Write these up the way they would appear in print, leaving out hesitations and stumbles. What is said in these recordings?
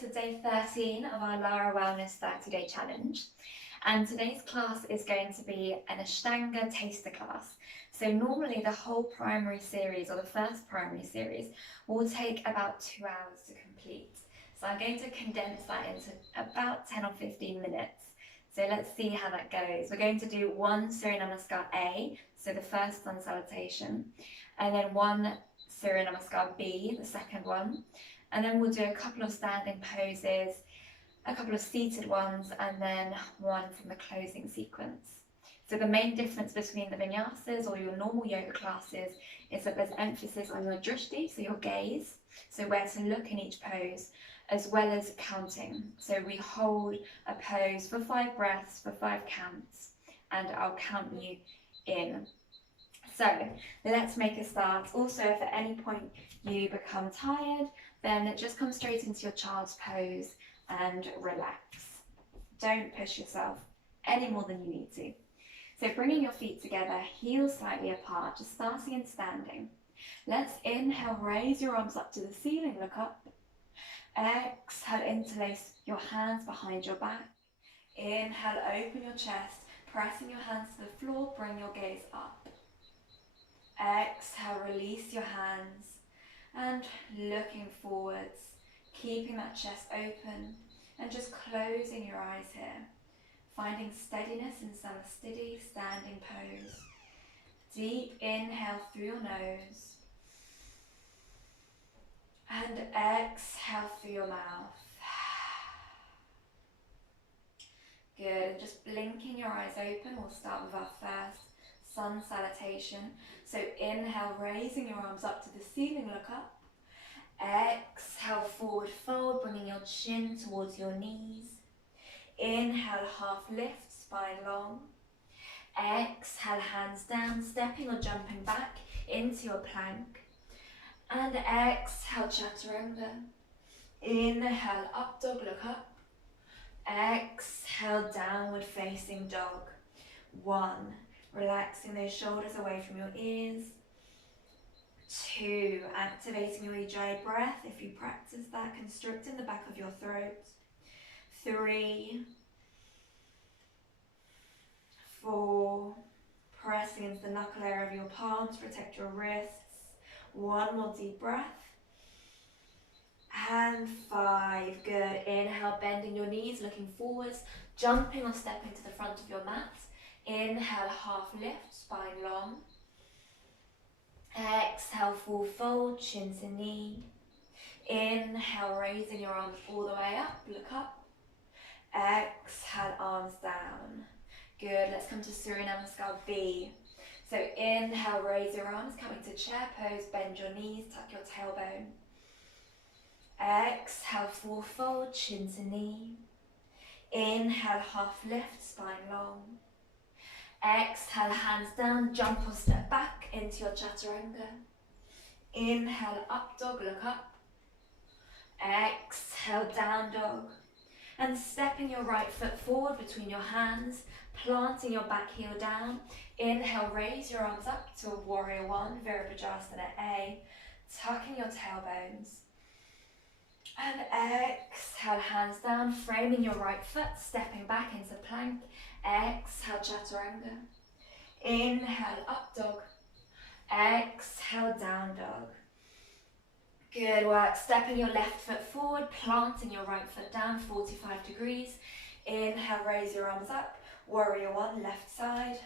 to day 13 of our Lara Wellness 30-day challenge. And today's class is going to be an Ashtanga taster class. So normally the whole primary series, or the first primary series, will take about 2 hours to complete. So I'm going to condense that into about 10 or 15 minutes. So let's see how that goes. We're going to do one Surya Namaskar A, so the first sun salutation, and then one Surya Namaskar B, the second one. And then we'll do a couple of standing poses, a couple of seated ones, and then one from the closing sequence. So the main difference between the vinyasas or your normal yoga classes is that there's emphasis on your drishti, so your gaze, so where to look in each pose, as well as counting. So we hold a pose for 5 breaths, for 5 counts, and I'll count you in. So let's make a start. Also, if at any point you become tired, then just come straight into your child's pose and relax. Don't push yourself any more than you need to. So bringing your feet together, heels slightly apart, just starting in standing. Let's inhale, raise your arms up to the ceiling, look up. Exhale, interlace your hands behind your back. Inhale, open your chest, pressing your hands to the floor, bring your gaze up. Exhale, release your hands and looking forwards, keeping that chest open and just closing your eyes here. Finding steadiness in Samastiti, standing pose. Deep inhale through your nose and exhale through your mouth. Good, just blinking your eyes open. We'll start with our first sun salutation. So inhale, raising your arms up to the ceiling, look up. Exhale, forward fold, bringing your chin towards your knees. Inhale, half lift, spine long. Exhale, hands down, stepping or jumping back into your plank. And exhale, chaturanga. Inhale, up dog, look up. Exhale, downward facing dog. 1. Relaxing those shoulders away from your ears. 2. Activating your Ujjayi breath. If you practice that, constricting the back of your throat. 3. 4. Pressing into the knuckle area of your palms, protect your wrists. 1 more deep breath. And 5. Good. Inhale, bending your knees, looking forwards, jumping or stepping to the front of your mat. Inhale, half lift, spine long. Exhale, full fold, chin to knee. Inhale, raising your arms all the way up, look up. Exhale, arms down. Good, let's come to Surya Namaskar B. So inhale, raise your arms, coming to chair pose, bend your knees, tuck your tailbone. Exhale, full fold, chin to knee. Inhale, half lift, spine long. Exhale, hands down, jump or step back into your chaturanga. Inhale, up dog, look up. Exhale, down dog. And stepping your right foot forward between your hands, planting your back heel down. Inhale, raise your arms up to a warrior 1, Virabhadrasana A, tucking your tailbones. And exhale, hands down, framing your right foot, stepping back into plank. Exhale, chaturanga. Inhale, up dog. Exhale, down dog. Good work. Stepping your left foot forward, planting your right foot down, 45 degrees. Inhale, raise your arms up. Warrior 1, left side.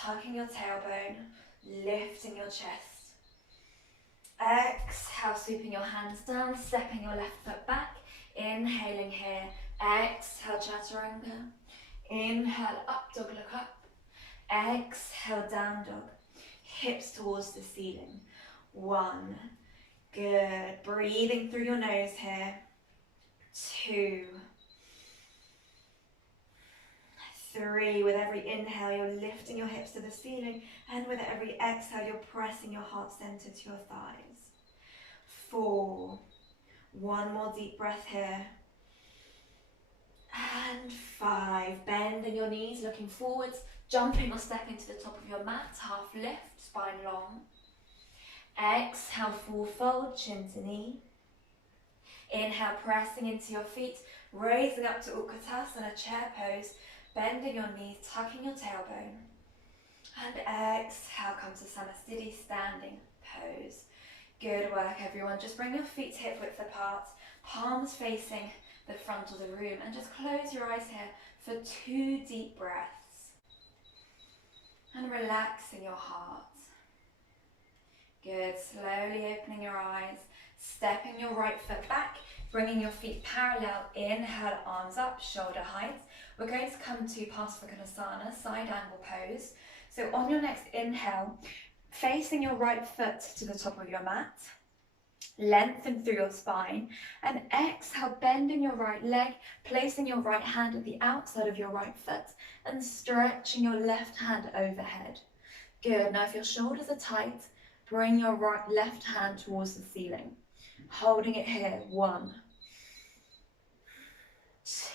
Tucking your tailbone, lifting your chest. Exhale, sweeping your hands down, stepping your left foot back. Inhaling here. Exhale, chaturanga. Inhale, up dog, look up. Exhale, down dog. Hips towards the ceiling. 1. Good. Breathing through your nose here. 2. 3. With every inhale, you're lifting your hips to the ceiling. And with every exhale, you're pressing your heart center to your thighs. 4. 1 more deep breath here. And 5. Bending your knees, looking forwards, jumping or stepping to the top of your mat, half lift, spine long. Exhale, full fold, chin to knee. Inhale, pressing into your feet, raising up to Utkatasana, chair pose, bending your knees, tucking your tailbone. And exhale, come to Samasthiti, standing pose. Good work, everyone. Just bring your feet hip width apart, palms facing the front of the room, and just close your eyes here for 2 deep breaths. And relaxing your heart. Good, slowly opening your eyes, stepping your right foot back, bringing your feet parallel. Inhale, arms up, shoulder height. We're going to come to Parsvakonasana, side angle pose. So on your next inhale, facing your right foot to the top of your mat, lengthen through your spine, and exhale, bending your right leg, placing your right hand at the outside of your right foot, and stretching your left hand overhead. Good, now if your shoulders are tight, bring your left hand towards the ceiling. Holding it here, 1,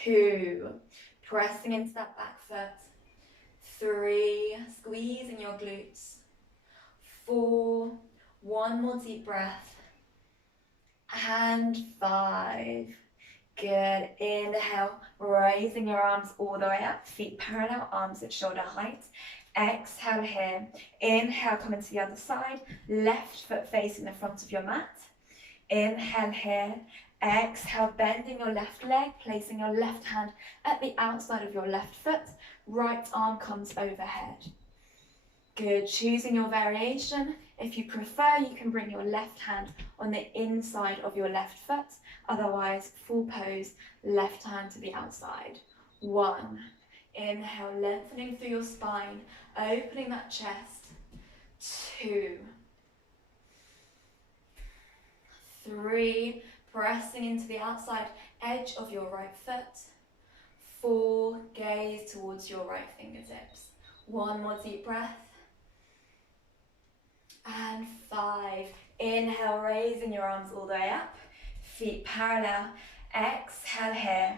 2, pressing into that back foot, 3, squeezing your glutes, 4, 1 more deep breath, and 5. Good, inhale, raising your arms all the way up, feet parallel, arms at shoulder height. Exhale here, inhale, come into the other side, left foot facing the front of your mat. Inhale here, exhale, bending your left leg, placing your left hand at the outside of your left foot, right arm comes overhead. Good, choosing your variation. If you prefer, you can bring your left hand on the inside of your left foot, otherwise full pose, left hand to the outside. 1, inhale, lengthening through your spine, opening that chest. 2, 3, pressing into the outside edge of your right foot. 4, gaze towards your right fingertips. 1 more deep breath. And 5, inhale, raising your arms all the way up, feet parallel. Exhale here,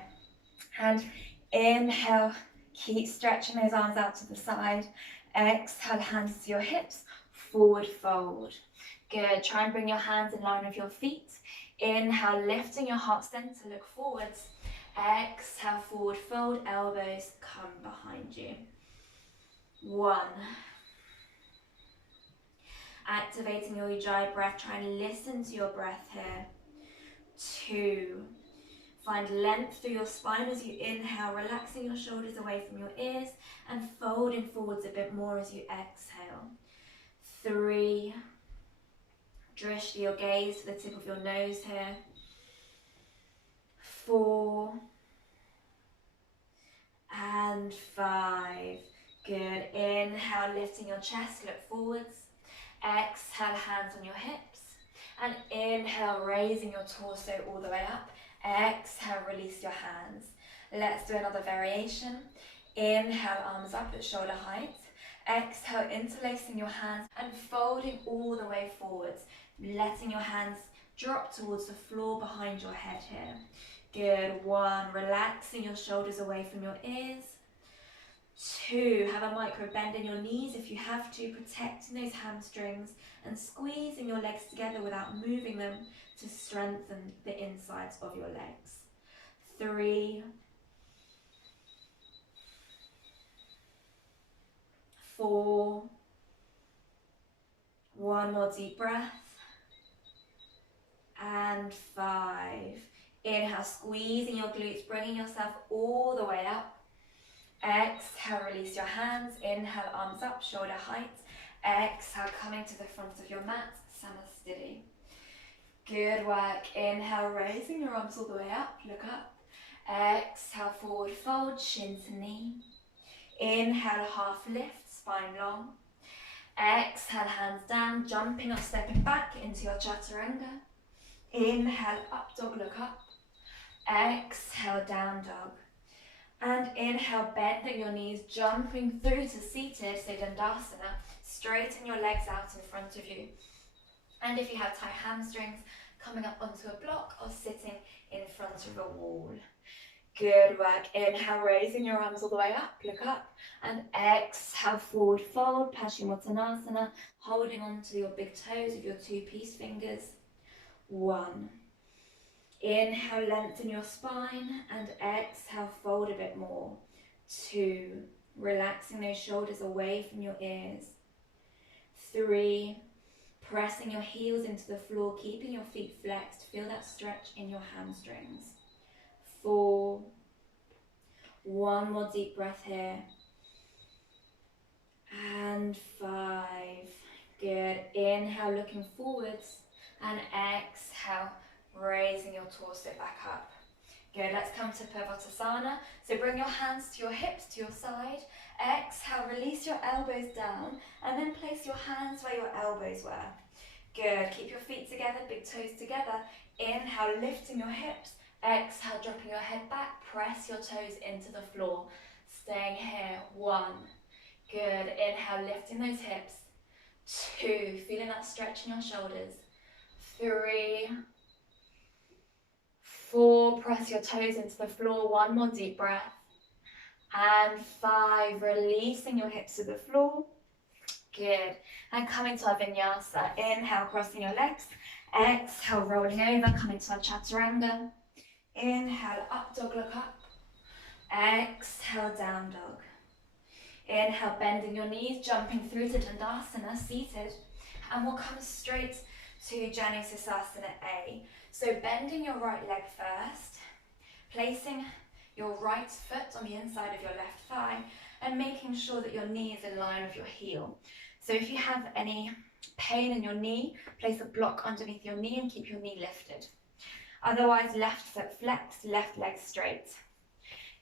and inhale, keep stretching those arms out to the side. Exhale, hands to your hips, forward fold. Good, try and bring your hands in line with your feet. Inhale, lifting your heart center, look forwards. Exhale, forward fold, elbows come behind you. 1. Activating your Ujjayi breath, try and listen to your breath here. 2. Find length through your spine as you inhale, relaxing your shoulders away from your ears and folding forwards a bit more as you exhale. 3. Drishti your gaze to the tip of your nose here. 4. And 5. Good. Inhale, lifting your chest, look forwards. Exhale, hands on your hips. And inhale, raising your torso all the way up. Exhale, release your hands. Let's do another variation. Inhale, arms up at shoulder height. Exhale, interlacing your hands and folding all the way forwards. Letting your hands drop towards the floor behind your head here. Good. 1, relaxing your shoulders away from your ears. 2, have a micro bend in your knees if you have to, protecting those hamstrings and squeezing your legs together without moving them to strengthen the insides of your legs. 3, 4, 1 more deep breath, and 5. Inhale, squeezing your glutes, bringing yourself all the way up. Exhale, release your hands. Inhale, arms up, shoulder height. Exhale, coming to the front of your mat, Samasthiti. Good work. Inhale, raising your arms all the way up, look up. Exhale, forward fold, shin to knee. Inhale, half lift, spine long. Exhale, hands down, jumping up, stepping back into your chaturanga. Inhale, up dog, look up. Exhale, down dog. And inhale, bending your knees, jumping through to seated, so Dandasana. Straighten your legs out in front of you. And if you have tight hamstrings, coming up onto a block or sitting in front of a wall. Good work. Inhale, raising your arms all the way up, look up. And exhale, forward fold, Paschimottanasana, holding on to your big toes with your 2 peace fingers. 1. Inhale, lengthen your spine, and exhale, fold a bit more. 2, relaxing those shoulders away from your ears. 3, pressing your heels into the floor, keeping your feet flexed. Feel that stretch in your hamstrings. 4, one more deep breath here. And 5, good. Inhale, looking forwards, and exhale, raising your torso back up. Good, let's come to Purvottasana. So bring your hands to your hips, to your side. Exhale, release your elbows down, and then place your hands where your elbows were. Good, keep your feet together, big toes together. Inhale, lifting your hips. Exhale, dropping your head back. Press your toes into the floor. Staying here, 1. Good, inhale, lifting those hips. 2, feeling that stretch in your shoulders. 3, 4, press your toes into the floor. 1 more deep breath. And 5, releasing your hips to the floor. Good. And coming to our vinyasa. Inhale, crossing your legs. Exhale, rolling over, coming to our chaturanga. Inhale, up dog, look up. Exhale, down dog. Inhale, bending your knees, jumping through to Dandasana, seated. And we'll come straight to Janusasana A. So bending your right leg first, placing your right foot on the inside of your left thigh, and making sure that your knee is in line with your heel. So if you have any pain in your knee, place a block underneath your knee and keep your knee lifted. Otherwise, left foot flexed, left leg straight.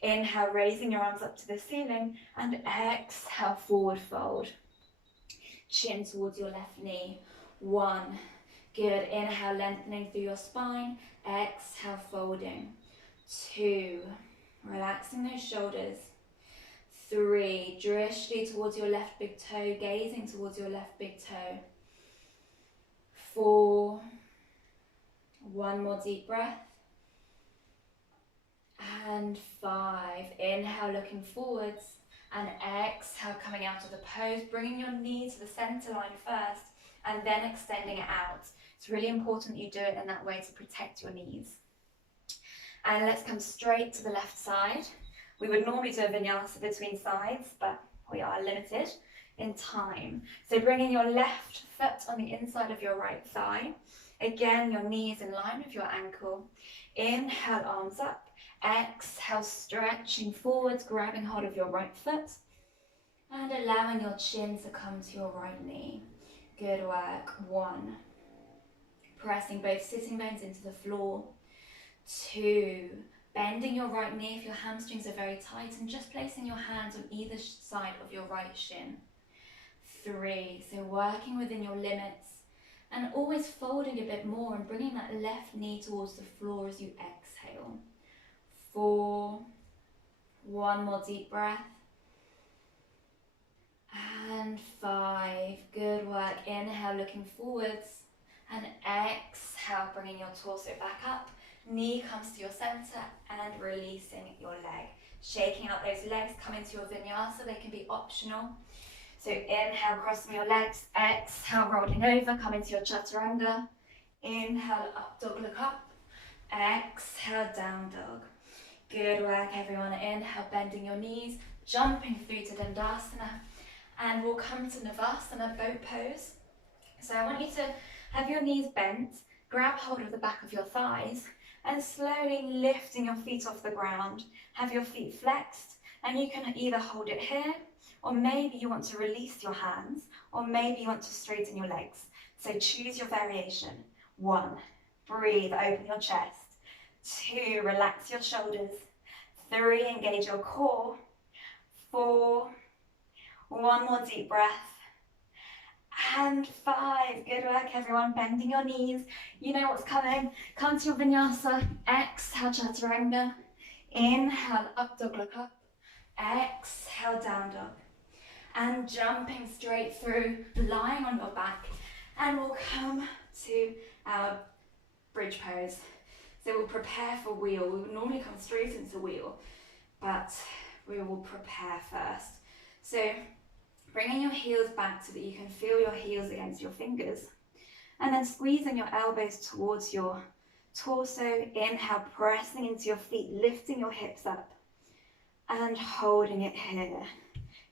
Inhale, raising your arms up to the ceiling, and exhale, forward fold. Chin towards your left knee. 1. Good. Inhale, lengthening through your spine. Exhale, folding. 2. Relaxing those shoulders. 3. Drishti towards your left big toe, gazing towards your left big toe. 4. 1 more deep breath. And 5. Inhale, looking forwards. And exhale, coming out of the pose, bringing your knee to the center line first, and then extending it out. It's really important you do it in that way to protect your knees. And let's come straight to the left side. We would normally do a vinyasa between sides, but we are limited in time. So bringing your left foot on the inside of your right thigh. Again, your knees in line with your ankle. Inhale, arms up. Exhale, stretching forwards, grabbing hold of your right foot. And allowing your chin to come to your right knee. Good work. 1. Pressing both sitting bones into the floor. 2. Bending your right knee if your hamstrings are very tight and just placing your hands on either side of your right shin. 3. So working within your limits and always folding a bit more and bringing that left knee towards the floor as you exhale. 4. 1 more deep breath. And 5. Good work. Inhale, looking forwards. And exhale, bringing your torso back up. Knee comes to your center and releasing your leg. Shaking out those legs, coming to your vinyasa. They can be optional. So inhale, crossing your legs. Exhale, rolling over, coming to your chaturanga. Inhale, up dog, look up. Exhale, down dog. Good work, everyone. Inhale, bending your knees, jumping through to Dandasana. And we'll come to Navasana, boat pose. So I want you to have your knees bent, grab hold of the back of your thighs, and slowly lifting your feet off the ground. Have your feet flexed, and you can either hold it here, or maybe you want to release your hands, or maybe you want to straighten your legs. So choose your variation. 1, breathe, open your chest. 2, relax your shoulders. 3, engage your core. 4, 1 more deep breath. And 5, good work everyone, bending your knees. You know what's coming. Come to your vinyasa, exhale chaturanga. Inhale, up dog, look up. Exhale, down dog. And jumping straight through, lying on your back. And we'll come to our bridge pose. So we'll prepare for wheel. We would normally come straight into wheel, but we will prepare first. So bringing your heels back so that you can feel your heels against your fingers, and then squeezing your elbows towards your Torso, inhale, pressing into your feet, lifting your hips up and holding it here.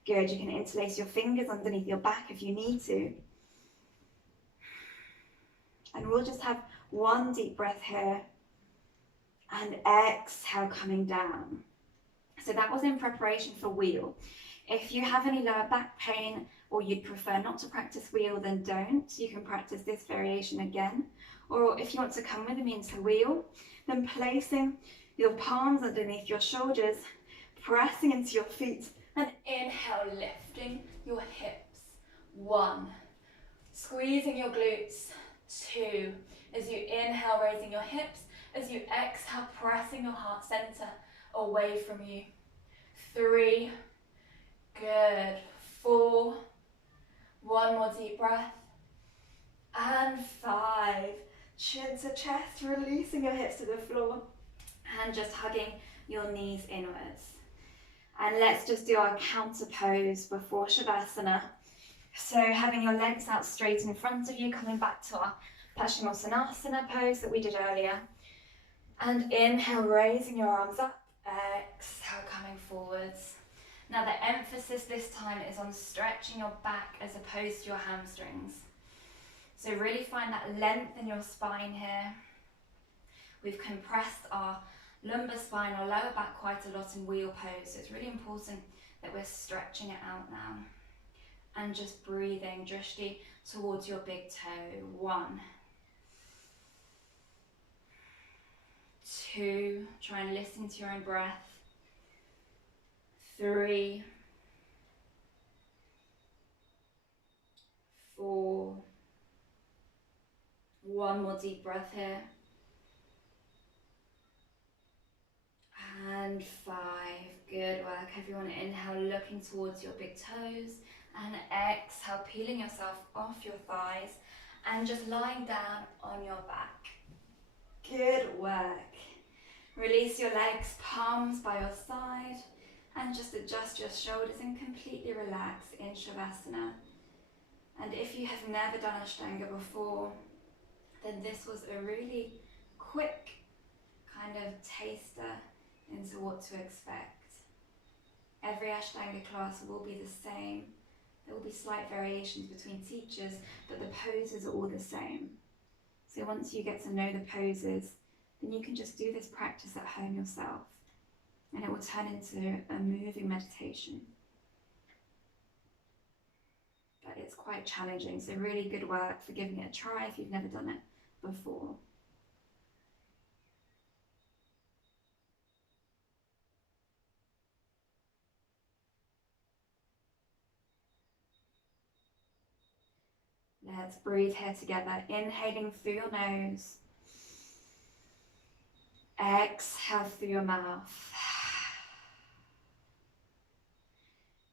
Good, you can interlace your fingers underneath your back if you need to. And we'll just have one deep breath here and exhale, coming down. So that was in preparation for wheel. If you have any lower back pain or you'd prefer not to practice wheel, then don't. You can practice this variation again. Or if you want to come with me into wheel, then placing your palms underneath your shoulders, pressing into your feet, and inhale, lifting your hips. 1, squeezing your glutes. 2, as you inhale, raising your hips. As you exhale, pressing your heart center away from you. 3, good. 4, one more deep breath. And 5, chin to chest, releasing your hips to the floor and just hugging your knees inwards. And let's just do our counter pose before Shavasana. So having your legs out straight in front of you, coming back to our Paschimottanasana pose that we did earlier. And inhale, raising your arms up. Exhale, coming forwards. Now the emphasis this time is on stretching your back as opposed to your hamstrings. So really find that length in your spine here. We've compressed our lumbar spine or lower back quite a lot in wheel pose. So it's really important that we're stretching it out now. And just breathing, drishti, towards your big toe. 1, 2, try and listen to your own breath. 3, 4, one more deep breath here. And 5, good work everyone. Inhale, looking towards your big toes, and exhale, peeling yourself off your thighs and just lying down on your back. Good work. Release your legs, palms by your side, and just adjust your shoulders and completely relax in Shavasana. And if you have never done Ashtanga before, then this was a really quick kind of taster into what to expect. Every Ashtanga class will be the same. There will be slight variations between teachers, but the poses are all the same. So once you get to know the poses, then you can just do this practice at home yourself, and it will turn into a moving meditation. But it's quite challenging, so really good work for giving it a try if you've never done it before. Let's breathe here together, inhaling through your nose, exhale through your mouth.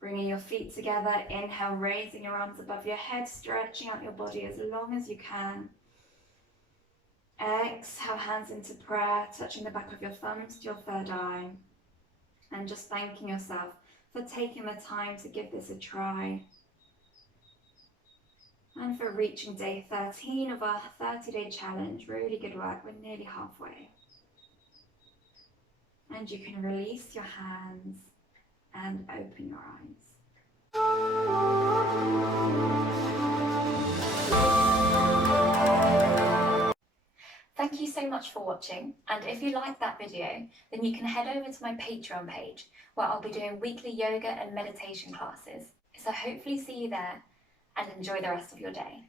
Bringing your feet together, inhale, raising your arms above your head, stretching out your body as long as you can. Exhale, hands into prayer, touching the back of your thumbs to your third eye. And just thanking yourself for taking the time to give this a try. And for reaching day 13 of our 30-day challenge. Really good work, we're nearly halfway. And you can release your hands and open your eyes. Thank you so much for watching, and if you liked that video, then you can head over to my Patreon page where I'll be doing weekly yoga and meditation classes. So hopefully see you there, and enjoy the rest of your day.